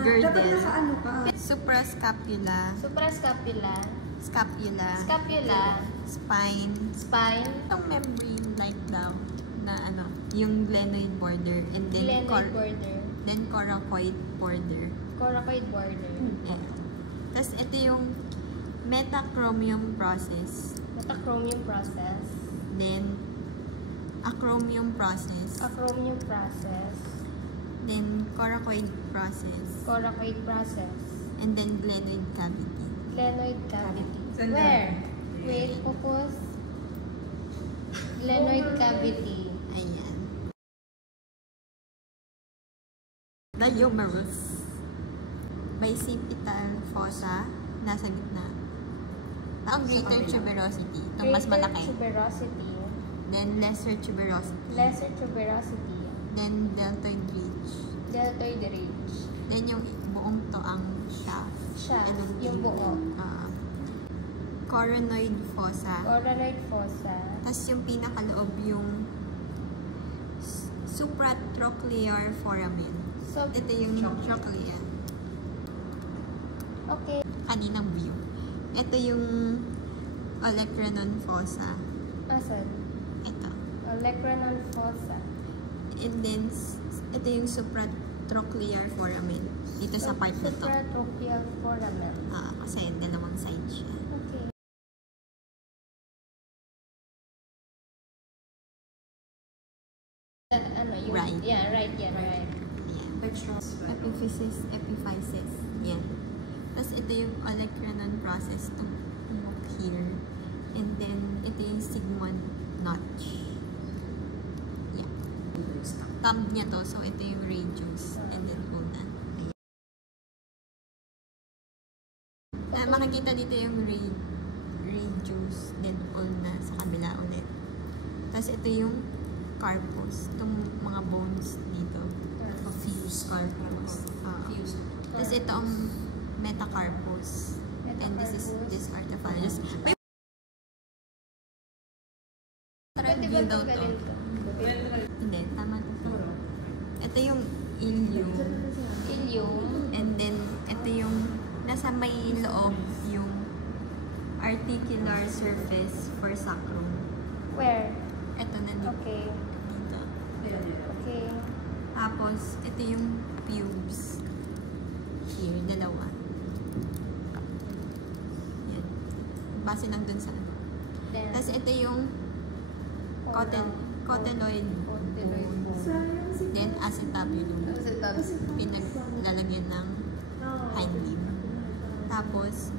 girdle. Dapat naka-ano ka. Suprascapula. Suprascapula. Scapula. Scapula. Spine. Spine. Itong membrane-like daw na ano, yung glenoid border and then Glenoid border. then coracoid border. Coracoid border. Yeah. Tapos ito yung metachromium process. Metachromium process. Then acromium process. Acromium process. Then coracoid process. Coracoid process. And then glenoid cavity. Glenoid cavity. Saan Where? Wait, focus. Glenoid cavity. Ayan. The humerus. May occipital fossa nasa gitna. Ang greater tuberosity. Itong mas Greater malaki. tuberosity. Then lesser tuberosity. Lesser tuberosity. Then deltoid ridge. Deltoid ridge. Then yung buong to ang shaft. Shaft. Anong Yung buo. Coronoid fossa. Coronoid fossa. Tapos yung pinakaloob yung supratrochlear foramen. So, Ito yung trochlea. okay. Kaninang view. Ito yung olecranon fossa. Asan? Ito. Olecranon fossa. And then, ito yung supratrochlear foramen. Dito sa part na to. Supratrochlear foramen. Kasi dalawang side siya. Okay. Ano yung... Right. Yeah, right. Yeah, right. Yan. Epiphysis, epiphysis. Yan. Tapos ito yung olecranon process to hook here. And then, ito yung sigmoid notch. Yan. Thumb niya to. So, ito yung radius. And then, ulna. Makikita dito yung radius. Then, ulna sa kabila ulit. Tapos, ito yung carpus. Itong mga bones dito. Fuse carpus. Tapos, ito ang metacarpus. And this is this artificial. May view daw to. Hindi, tama to. Ito yung ilium. Ilium. And then, ito yung nasa may loob yung articular surface for sacrum. Where? Ito na dito. Okay. Dito. Okay. Tapos, ito yung pubes. Here, dalawa. Yan. Base lang dun sa ano. Then, Tapos, ito yung cotyloid bone. Then, acetabulum. Pinaglalagyan ng hind limb. Tapos,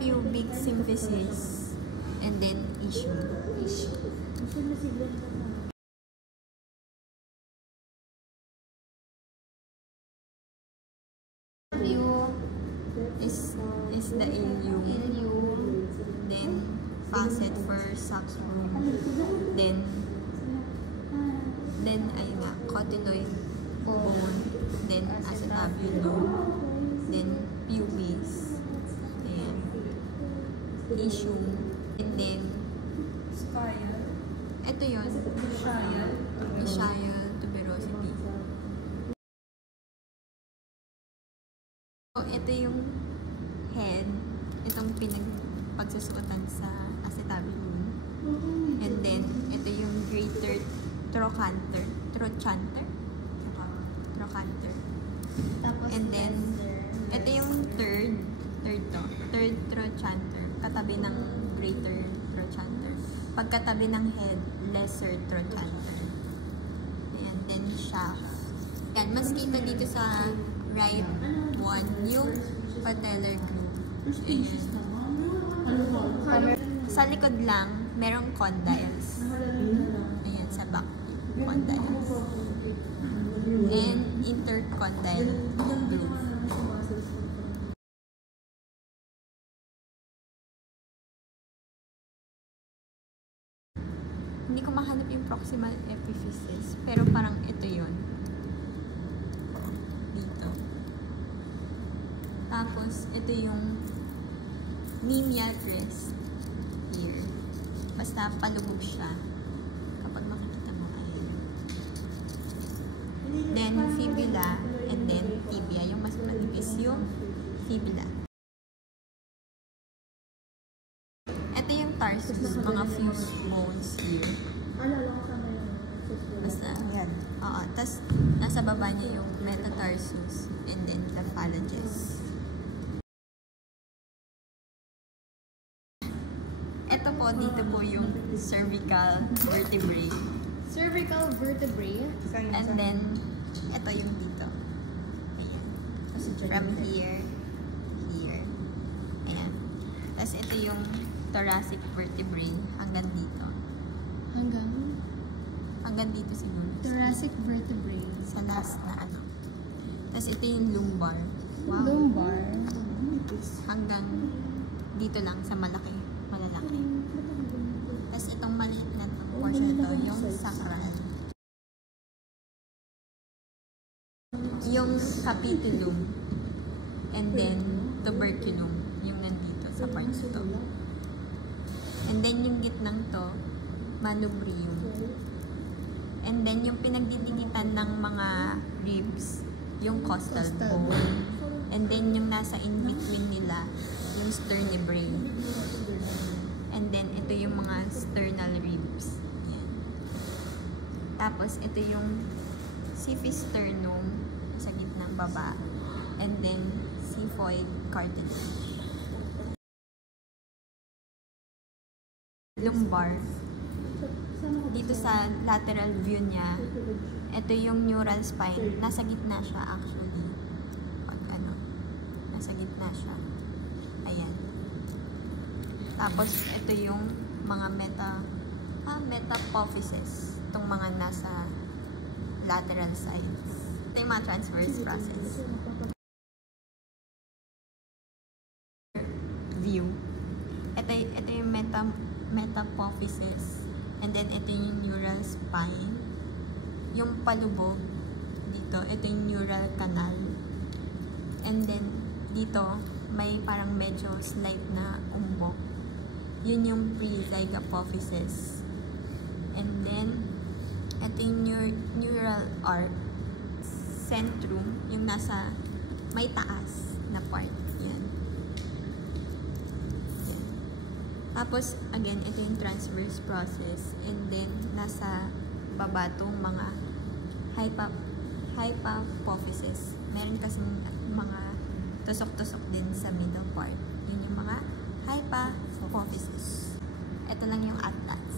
pubic symphysis. And then, issue. view Is the ilium. ilium. Then, facet for sacrum. Then, ayun nga, cotyloid bone. Then, acetabulum. Then, pubis. Ayan. Issue. And then, ito yun. Ischial tuberosity. So, ito yung head. Itong pagsusuotan sa acetabulum. And then, ito yung greater trochanter. Trochanter? Tapos, And then, lesser. ito yung third trochanter. Katabi ng greater trochanter. Pagkatabi ng head, lesser trochanter. Ayan, then shaft. Yan, mas kita dito sa right one, yung patellar groove. Ayan. Sa likod lang, merong condyles. Ayan, sa back, condyles. And intercondyle groove. Hindi ko mahanap yung proximal epiphysis, pero parang ito yun. Dito. Tapos, ito yung menial crest. Here. Basta palubog siya. Kapag makikita mo ay. Then, fibula, and then tibia. Yung fibula. Ito yung tarsus, mga fused bones here. Basta, Yan. oo. Tapos, nasa baba niya yung metatarsus and then the phalanges. Ito po, dito po yung cervical vertebrae. Cervical vertebrae. And then, ito yung dito. Ayan. From here, here. Ayan. Tapos, ito yung thoracic vertebrae hanggang dito. Hanggang dito siguro. Thoracic vertebrae. Sa last na ano. Tapos, ito yung lumbar. Lumbar. Hanggang dito lang sa malalaki. Tapos, itong maliit na portion ito, yung sacral. Yung capitulum. And then, tuberculum. Yung nandito sa part ito. And then, yung gitnang to, manubrium. And then, yung pinagdidikitan ng mga ribs, yung costal bone. And then, yung nasa in-between nila, yung sternebrae. And then, ito yung mga sternal ribs. Yan. Tapos, ito yung siphisternum sa gitnang baba. And then, xiphoid cartilage. Lumbar. Dito sa lateral view niya, ito yung neural spine. Nasa gitna siya actually. Pag ano, nasa gitna siya. Ayan. Tapos, ito yung mga metapophyses. Itong mga nasa lateral sides. Ito yung mga transverse process. View. Ito yung metapophyses. And then, ito yung neural spine. Yung palubog dito, ito yung neural canal. And then, dito, may parang medyo slight na umbok. Yun yung pre-zygapophysis. And then, ito yung neural arc. Centrum, yung nasa may taas na part. Yan. Yan. Tapos, again, ito yung transverse process. And then, nasa baba itong mga hypophysis. Meron kasing mga tusok-tusok din sa middle part. Yun yung mga hypophysis. Ito lang yung atlas.